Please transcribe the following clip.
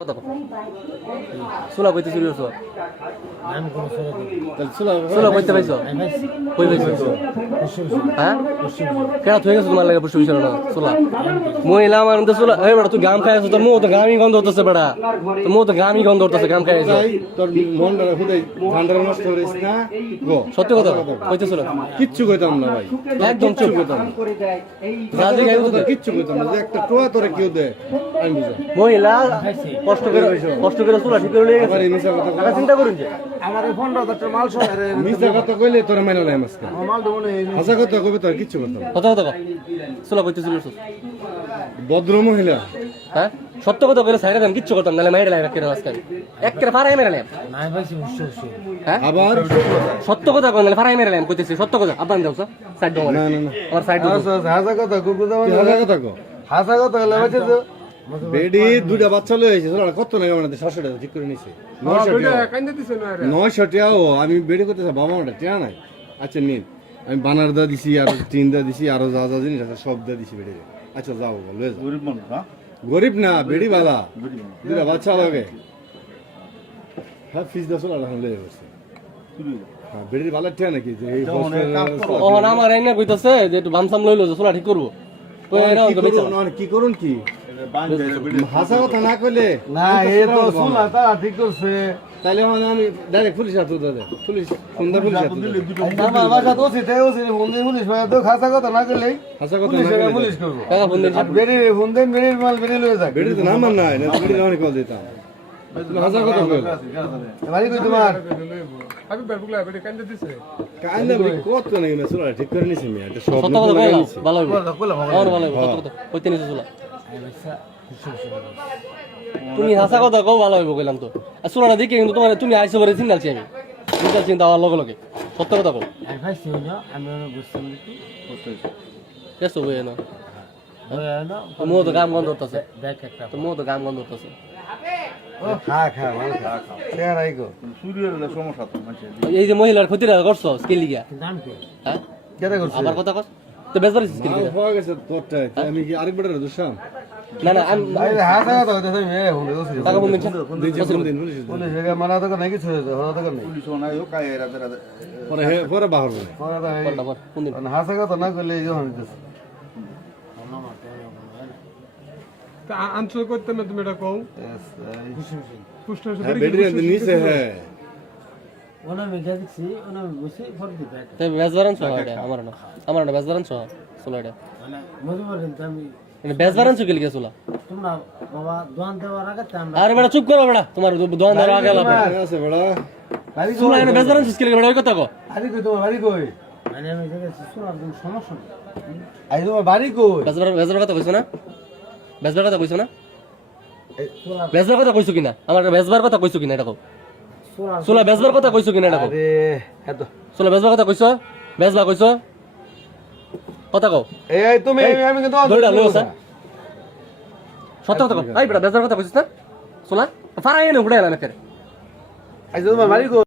সুলা কইতে চুরি করছো সুলা কইতে পাইছো কই পাইছো হ্যাঁ কেনা থয়ে গেছো তোমার লাগে বসে বসে না সুলা মহিলা আমার তো সুলা এই বেটা তুই গাম খাইছো তোর মুখ তো গামই গন্ধ হতেছে বেটা তোর মুখ তো গামই গন্ধ হতেছে গাম খাইছো তোর মনটা খুদাই ঠান্ডা নষ্ট করিস না গো সত্যি কথা কইতে সুলা কিচ্ছু কইতাম না ভাই একদম চুপ কইতাম রাজি গাইছো তো কিচ্ছু কইতাম না যে একটা টোয়া তোরে কেউ দে আমি বুঝা মহিলা কষ্ট করে সুলা ঠিক করে নিয়ে গেছে আবার এই মিছা কথা টাকা চিন্তা করুন যে আমার 15,000 মাল সহ মিছা কথা কইলে তোরা মাইনা নাই আজকে মাল দেবো না হাসা কথা কইবে তোর কিচ্ছু করতাম না। কথা কথা সুলা কইতে চুরি করছো ভদ্র মহিলা হ্যাঁ সত্য কথা কইলে সাইরা দেন কিচ্ছু করতাম নালে মাইরা লাগে কেন আজকে এক করে ফারাই মেরে নেন নাই ভাইছি উৎসব হ্যাঁ আবার সত্য কথা কইলে ফারাই মেরে নেন কইতেছি সত্য কথা আবার দাও স্যার সাইড দাও না না না আমার সাইড দাও হাসা কথা কুকুর দাও তুই হাসা কথা কো হাসা কথা হলে বাচ্চা তো বেডি দুইটা বাচ্চা লয়ে আইছে তোরা কত নাই আমাদের 700 টাকা ঠিক করে নিছে 900 টাকা কান্দে দিছ না 900 টাকা ও আমি বেডি করতেছে বাবা আমাদের টাকা নাই আচ্ছা নিন আমি বানার দা দিছি আর টিন দা দিছি আর যা যা জিনিস আছে সব দা দিছি বেডি আচ্ছা যাও লয়ে যাও গরিব মানুষ না গরিব না বেডি বালা দুইটা বাচ্চা লাগে হ্যাঁ ফিস দাও না এখন লয়ে বসে হ্যাঁ বেডি বালা টাকা নাকি যে এই ও না আমার আইনা কইতাছে যে একটু বামসাম লইলো যে চুলা ঠিক করব কই এরা কি করুন কি হাসা কথা না কইলে না এ তো শুনলা তা ঠিক করছে তাইলে আমি ডাইরেক্ট পুলিশ হাতে দাদা পুলিশ সুন্দর পুলিশ হাতে আমার বাসা তো সিতে ওসি ফোন দিয়ে পুলিশ ভাই তো হাসা কথা না করলেই হাসা কথা পুলিশ না পুলিশ করব টাকা ফোন দিন আর বেরি ফোন দেন বেরির মাল বেরি লয়ে যাক বেডি তো নাম নাই না বেডি অনেক কল দিতাম হাসা কথা কইল বাড়ি কই তোমার আমি বেরবুলা বেড়ে কান্দে দিছে কাইন্দা বলি কত নাই না সুরা ঠিক করে নিছি আমি এটা সব সত্য কথা কইলা ভালো হইব আমার ভালো হইব সত্য কথা কইতে নিছে চুলা তুমি হাসা কথা কও ভালো হইব কইলাম তো আর চুলাটা দেখি কিন্তু তোমার তুমি আইসো করে চিন্তাছি আমি চিন্তা চিন্তা আমার লগে লগে সত্য কথা কও ভাই শুনো আমি বুঝতাম কি কেসো বই না না মোর তো গাম গন্ধ হতাছে দেখ একটা তো মোর তো গাম গন্ধ হতাছে খা খা মাল খা শেয়ার আইগো চুরির হলে সমস্যা তো মানুষের এই যে মহিলার ক্ষতিটা করছো স্কিল লিগা দাম কি হ্যাঁ কেটা করছিস আবার কথা কর তো বেজবার স্কিল লিগা হয়ে গেছে তোরটা আমি কি আরেকবার দোষাম না না আমি ভাই হাসা কথা কইতে মে হুন ওসি টাকা ফোন দিন দিন পুলিশ পুলিশ এর মানা তো নাই কিছু হলো তো নাই পুলিশ নাই ও কায় রাতে রাতে পরে পরে বাহার বলে ফোন দিন হাসা কথা না করলে এই যখন দিতেছে তা আনসার করতে না তুমি এটা কও পুষ্ট হ্যাঁ বেডি নিছে হ্যাঁ ওনা মেঘা দিছি ওনা বসে ফর দিতে তে বেজবারান সহ এটা আমার না বেজবারান সহ চলো এটা মানে মজুবার কিন্তু আমি এটা বেজবারান সহ গেল গেছলা তোমরা বাবা দোয়ান দেওয়ার আগে আমরা আরে বেটা চুপ করো বেটা তোমার দোকান ধরো আগে লাভ আছে বড়া বাড়ি চুলা এটা বেজবারান সহ গেল বেটা ওই কথা কো বাড়ি কই তোমার বাড়ি কই মানে আমি জায়গা শোনার কোনো সমস্যা নেই আই তোমার বাড়ি কই বেজবার কথা কইছো না বেজবার কথা কইছো না বেজবার কথা কইছো কিনা আমার বেজবার কথা কইছো কিনা এটা কও চুলা বেজবার কথা কইছো কিনা এটা কও আরে এত চুলা বেজবার কথা কইছো বেজবা কইছো কথা কও এই তুমি আমি কিন্তু ধরে লও স্যার সত্য কথা কও এই বেটা বেজবার কথা কইছিস না চুলা ফারাই এনে উড়াইলা না করে আই তোমার বাড়ি কই